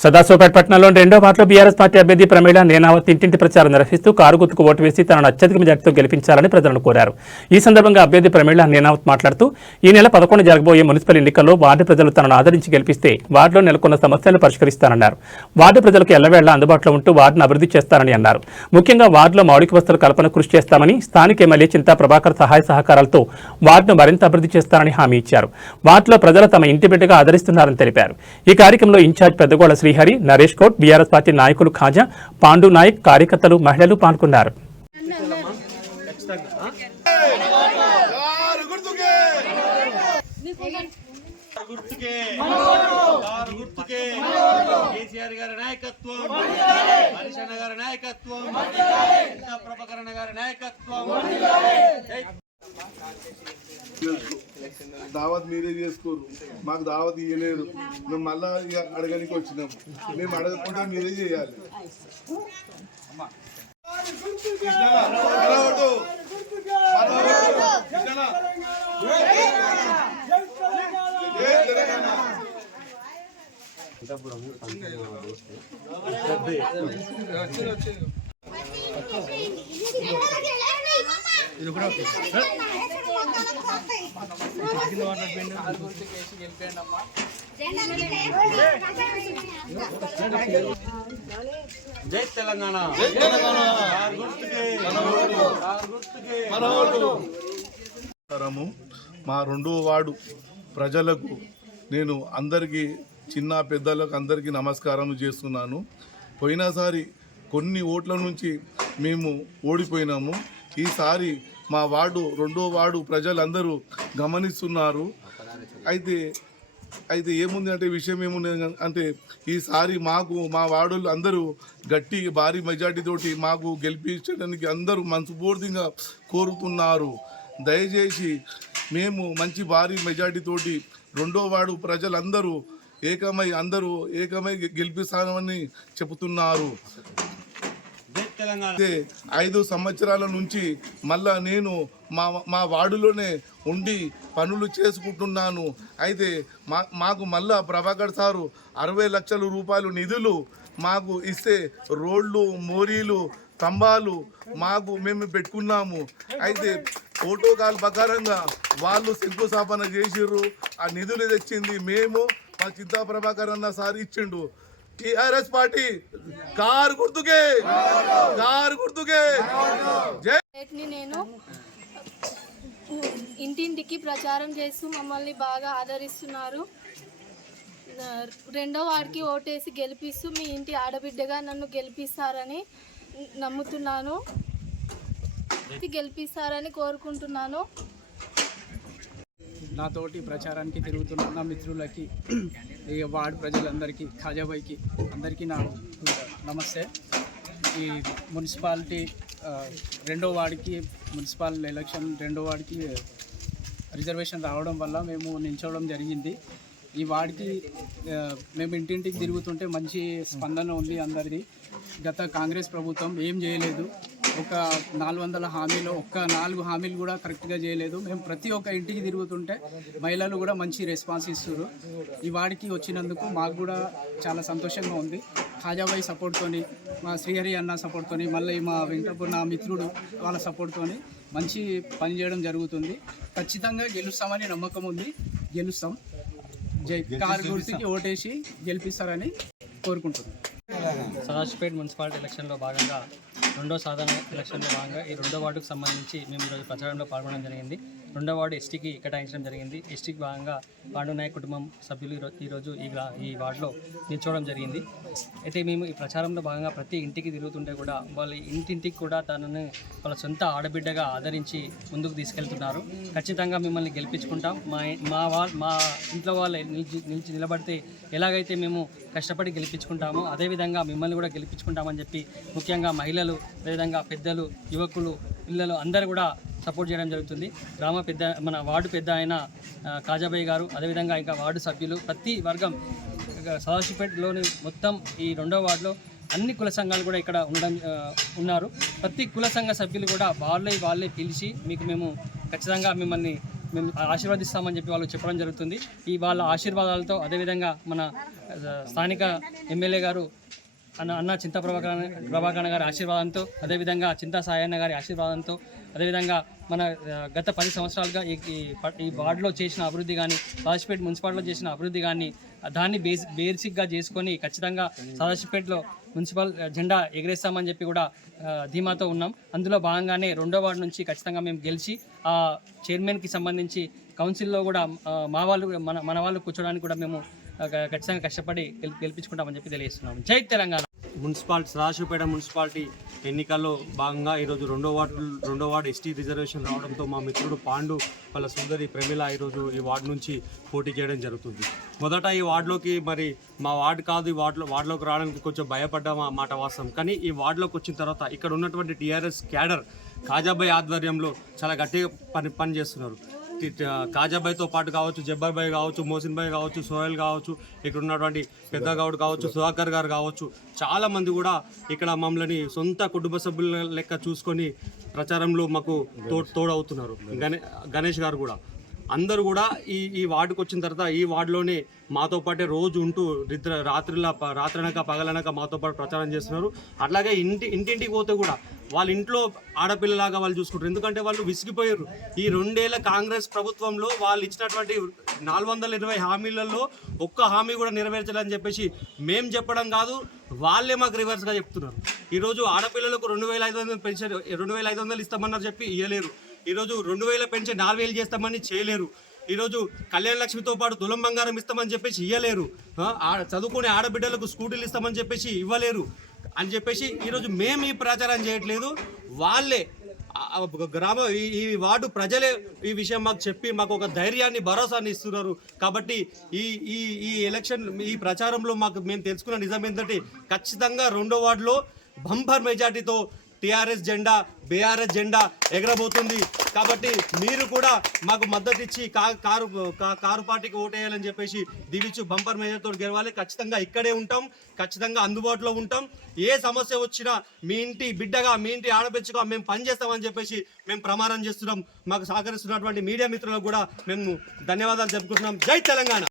సదాశివపేట పట్టణంలో రెండో వార్డులో బీఆర్ఎస్ పార్టీ అభ్యర్థి ప్రమీళ నేనావత్ ఇంటింటి ప్రచారం నిర్వహిస్తూ కారు గుర్తుకు ఓటు వేసి తనను అత్యధిక మెజార్టీతో గెలిపించాలని ప్రజలను కోరారు. ఈ సందర్భంగా అభ్యర్థి ప్రమీళ నేనావత్ మాట్లాడుతూ ఈ నెల 11 జరగబోయే మున్సిపల్ ఎన్నికల్లో వార్డు ప్రజలు తనను ఆదరించి గెలిపిస్తే వార్డులో నెలకొన్న సమస్యలను పరిష్కరిస్తానన్నారు. వార్డు ప్రజలకు ఎల్లవేళ్లా అందుబాటులో ఉంటూ వార్డును అభివృద్ధి చేస్తానని అన్నారు. ముఖ్యంగా వార్డులో మౌలిక వసతుల కల్పన కృషి చేస్తామని, స్థానిక ఎమ్మెల్యే చింతా ప్రభాకర్ సహాయ సహకారాలతో వార్డును మరింత అభివృద్ధి చేస్తానని హామీ ఇచ్చారు. వార్డులో ప్రజలు తమ ఇంటి బిడ్డగా ఆదరిస్తున్నారని తెలిపారు. ఈ కార్యక్రమంలో incharge Peddagolla Srihari, Naresh Kot, BRS party నాయకులు ఖాజా, పాండు నాయక్, కార్యకర్తలు, మహిళలు పాల్గొన్నారు. దావత్ మీరే చేసుకోరు, మాకు దావత్ ఇవ్వలేరు. మేము మళ్ళా ఇక అడగడానికి వచ్చినాం. మేము అడగకుండా మీరే చేయాలి. జై తెలంగాణ. మా రెండో వార్డు ప్రజలకు నేను అందరికీ, చిన్న పెద్దలకు అందరికీ నమస్కారం చేస్తున్నాను. పోయినసారి కొన్ని ఓట్ల నుంచి మేము ఓడిపోయినాము. ఈసారి మా వార్డు రెండో వార్డు ప్రజలందరూ గమనిస్తున్నారు. అయితే ఏముంది అంటే విషయం ఏముంది అంటే ఈసారి మాకు మా వార్డులు అందరూ గట్టి భారీ మెజార్టీతోటి మాకు గెలిపించడానికి అందరూ మనస్ఫూర్తిగా కోరుతున్నారు. దయచేసి మేము మంచి భారీ మెజార్టీతోటి రెండో వార్డు ప్రజలందరూ ఏకమై గెలిపిస్తామని చెబుతున్నారు. 5 సంవత్సరాల నుంచి మళ్ళా నేను మా వార్డులోనే ఉండి పనులు చేసుకుంటున్నాను. అయితే మాకు మళ్ళా ప్రభాకర్ సారు 60 లక్షల రూపాయలు నిధులు మాకు ఇస్తే రోడ్లు, మోరీలు, స్తంభాలు మేము పెట్టుకున్నాము. అయితే ప్రోటోకాల్ ప్రకారంగా వాళ్ళు శంకుస్థాపన చేసిర్రు. ఆ నిధులు తెచ్చింది మేము, మా చింతా ప్రభాకర్ అన్న సార్ ఇచ్చిండు. టీఆర్ఎస్ పార్టీ కారు గుర్తుకే. నేను ఇంటింటికి ప్రచారం చేస్తూ మమ్మల్ని బాగా ఆదరిస్తున్నారు. రెండో వార్డుకి ఓటేసి గెలిపిస్తూ మీ ఇంటి ఆడబిడ్డగా నన్ను గెలిపిస్తారని నమ్ముతున్నాను, గెలిపిస్తారని కోరుకుంటున్నాను. నాతోటి ప్రచారానికి తిరుగుతున్న నా మిత్రులకి, వార్డు ప్రజలందరికీ, ఖాజాబాయికి అందరికీ నా నమస్తే. ఈ మున్సిపాలిటీ రెండో వార్డుకి మున్సిపల్ ఎలక్షన్ రెండో వార్డుకి రిజర్వేషన్ రావడం వల్ల మేము నిల్చోవడం జరిగింది. ఈ వార్డుకి మేము ఇంటింటికి తిరుగుతుంటే మంచి స్పందన ఉంది అందరిది. గత కాంగ్రెస్ ప్రభుత్వం ఏం చేయలేదు. ఒక 400 హామీలు, 4 హామీలు కూడా కరెక్ట్గా చేయలేదు. మేము ప్రతి ఒక్క ఇంటికి తిరుగుతుంటే మహిళలు కూడా మంచి రెస్పాన్స్ ఇస్తారు. ఈ వాడికి వచ్చినందుకు మాకు కూడా చాలా సంతోషంగా ఉంది. ఖాజాబాయి సపోర్ట్తోని, మా శ్రీహరి అన్న సపోర్ట్తోని, మళ్ళీ మా వెంకటపూర్ నా మిత్రుడు వాళ్ళ సపోర్ట్తోని మంచి పని చేయడం జరుగుతుంది. ఖచ్చితంగా గెలుస్తామని నమ్మకం ఉంది. గెలుస్తాం. కారు గుర్తుకి ఓటేసి గెలిపిస్తారని కోరుకుంటున్నాం. సదాశివపేట మున్సిపాలిటీ ఎలక్షన్లో భాగంగా రెండో సాధారణ ఎలక్షన్లో భాగంగా ఈ రెండో వార్డుకు సంబంధించి మేము ఈరోజు ప్రచారంలో పాల్గొనడం జరిగింది. రెండో వార్డు ఎస్టీకి కేటాయించడం జరిగింది. ఎస్టీకి భాగంగా పాండు నాయక్ కుటుంబం సభ్యులు ఈరోజు ఈ వార్డులో నిల్చోవడం జరిగింది. అయితే మేము ఈ ప్రచారంలో భాగంగా ప్రతి ఇంటికి తిరుగుతుంటే కూడా వాళ్ళ ఇంటింటికి కూడా తనని వాళ్ళ సొంత ఆడబిడ్డగా ఆదరించి ముందుకు తీసుకెళ్తున్నారు. ఖచ్చితంగా మిమ్మల్ని గెలిపించుకుంటాం. మా ఇంట్లో వాళ్ళే నిలిచి నిలబడితే ఎలాగైతే మేము కష్టపడి గెలిపించుకుంటామో అదేవిధంగా మిమ్మల్ని కూడా గెలిపించుకుంటామని చెప్పి ముఖ్యంగా మహిళలు, అదేవిధంగా పెద్దలు, యువకులు, పిల్లలు అందరూ కూడా సపోర్ట్ చేయడం జరుగుతుంది. మన వార్డు పెద్ద అయిన ఖాజాబాయి గారు, అదేవిధంగా ఇంకా వార్డు సభ్యులు, ప్రతి వర్గం సదాశివపేటలోని మొత్తం ఈ రెండో వార్డులో అన్ని కుల సంఘాలు కూడా ఇక్కడ ఉన్నారు. ప్రతి కుల సంఘ సభ్యులు కూడా వాళ్ళే పిలిచి మేము ఖచ్చితంగా మిమ్మల్ని మేము ఆశీర్వదిస్తామని చెప్పి వాళ్ళు చెప్పడం జరుగుతుంది. ఈ వాళ్ళ ఆశీర్వాదాలతో అదేవిధంగా మన స్థానిక ఎమ్మెల్యే గారు అన్న చింతా ప్రభాకరణ గారి ఆశీర్వాదంతో, అదేవిధంగా చింతా సాయన్న గారి ఆశీర్వాదంతో, అదేవిధంగా మన గత 10 సంవత్సరాలుగా ఈ వార్డులో చేసిన అభివృద్ధి కానీ, సదాశివపేట మున్సిపాలిటీలో చేసిన అభివృద్ధి కానీ దాన్ని బేసిక్గా చేసుకొని ఖచ్చితంగా సదాశివపేటలో మున్సిపల్ జెండా ఎగరేస్తామని చెప్పి కూడా ధీమాతో ఉన్నాం. అందులో భాగంగానే 2వ వార్డు నుంచి ఖచ్చితంగా మేము గెలిచి ఆ చైర్మన్కి సంబంధించి కౌన్సిల్లో కూడా మన వాళ్ళు కూర్చోడానికి కూడా మేము ఖచ్చితంగా కష్టపడి గెలిపించుకుంటామని చెప్పి తెలియజేస్తున్నాం. జై తెలంగాణ. సదాశివపేట మున్సిపాలిటీ ఎన్నికల్లో భాగంగా ఈరోజు 2వ వార్డు ఎస్టీ రిజర్వేషన్ రావడంతో మా మిత్రుడు పాండు వాళ్ళ సోదరి ప్రమిళ ఈరోజు ఈ వార్డు నుంచి పోటీ చేయడం జరుగుతుంది. మొదట ఈ వార్డులోకి మరి మా వార్డు కాదు, ఈ వార్డులోకి రావడానికి కొంచెం భయపడ్డ మాట వాస్తవం. కానీ ఈ వార్డులోకి వచ్చిన తర్వాత ఇక్కడ ఉన్నటువంటి టీఆర్ఎస్ క్యాడర్ కాజాబాయ్ ఆధ్వర్యంలో చాలా గట్టిగా పని చేస్తున్నారు. కాజాబాయ్తో పాటు కావచ్చు, జబ్బర్ భాయ్ కావచ్చు, మోసిన్ భాయ్ కావచ్చు, సోహెల్ కావచ్చు, ఇక్కడ ఉన్నటువంటి పెద్ద గౌడ్ కావచ్చు, సుధాకర్ గారు కావచ్చు, చాలామంది కూడా ఇక్కడ మమ్మల్ని సొంత కుటుంబ సభ్యుల లెక్క చూసుకొని ప్రచారంలో మాకు తోడవుతున్నారు. గణేష్ గారు కూడా అందరూ కూడా ఈ వార్డుకు వచ్చిన తర్వాత ఈ వార్డులోనే మాతో పాటే రోజు ఉంటూ రాత్రనక పగలనక మాతో పాటు ప్రచారం చేస్తున్నారు. అట్లాగే ఇంటింటికి పోతే కూడా వాళ్ళ ఇంట్లో ఆడపిల్లలాగా వాళ్ళు చూసుకుంటారు. ఎందుకంటే వాళ్ళు విసిగిపోయారు. ఈ 2 ఏళ్ల కాంగ్రెస్ ప్రభుత్వంలో వాళ్ళు ఇచ్చినటువంటి 420 హామీలలో ఒక్క హామీ కూడా నెరవేర్చాలని చెప్పేసి మేము చెప్పడం కాదు, వాళ్ళే మాకు రివర్స్గా చెప్తున్నారు. ఈరోజు ఆడపిల్లలకు 2500 పెన్షన్ 2500 ఇస్తామన్నారు చెప్పి ఇవ్వలేరు. ఈరోజు 2000 పెన్షన్ 4000 చేస్తామని చేయలేరు. ఈరోజు కళ్యాణ లక్ష్మితో పాటు తులం బంగారం ఇస్తామని చెప్పేసి ఇవ్వలేరు. చదువుకునే ఆడబిడ్డలకు స్కూటీలు ఇస్తామని చెప్పేసి ఇవ్వలేరు అని చెప్పేసి ఈరోజు మేము ఈ ప్రచారం చేయట్లేదు, వాళ్ళే ఈ వార్డు ప్రజలే ఈ విషయం మాకు చెప్పి మాకు ఒక ధైర్యాన్ని, భరోసాన్ని ఇస్తున్నారు. కాబట్టి ఈ ఎలక్షన్ ఈ ప్రచారంలో మేము తెలుసుకున్న నిజం ఏంటంటే ఖచ్చితంగా 2వ వార్డులో బంపర్ మెజార్టీతో టీఆర్ఎస్ జెండా, బీఆర్ఎస్ జెండా ఎగరబోతుంది. కాబట్టి మీరు కూడా మాకు మద్దతు ఇచ్చి కారు పార్టీకి ఓటేయాలని చెప్పేసి దీవించు బంపర్ మేజర్తో గెలవాలి. ఖచ్చితంగా ఇక్కడే ఉంటాం, ఖచ్చితంగా అందుబాటులో ఉంటాం. ఏ సమస్య వచ్చినా మీ ఇంటి బిడ్డగా, మీ ఇంటి ఆడపిచ్చగా మేము పనిచేస్తామని చెప్పేసి మేము ప్రమాణం చేస్తున్నాం. మాకు సహకరిస్తున్నటువంటి మీడియా మిత్రులకు కూడా మేము ధన్యవాదాలు చెప్పుకుంటున్నాం. జై తెలంగాణ.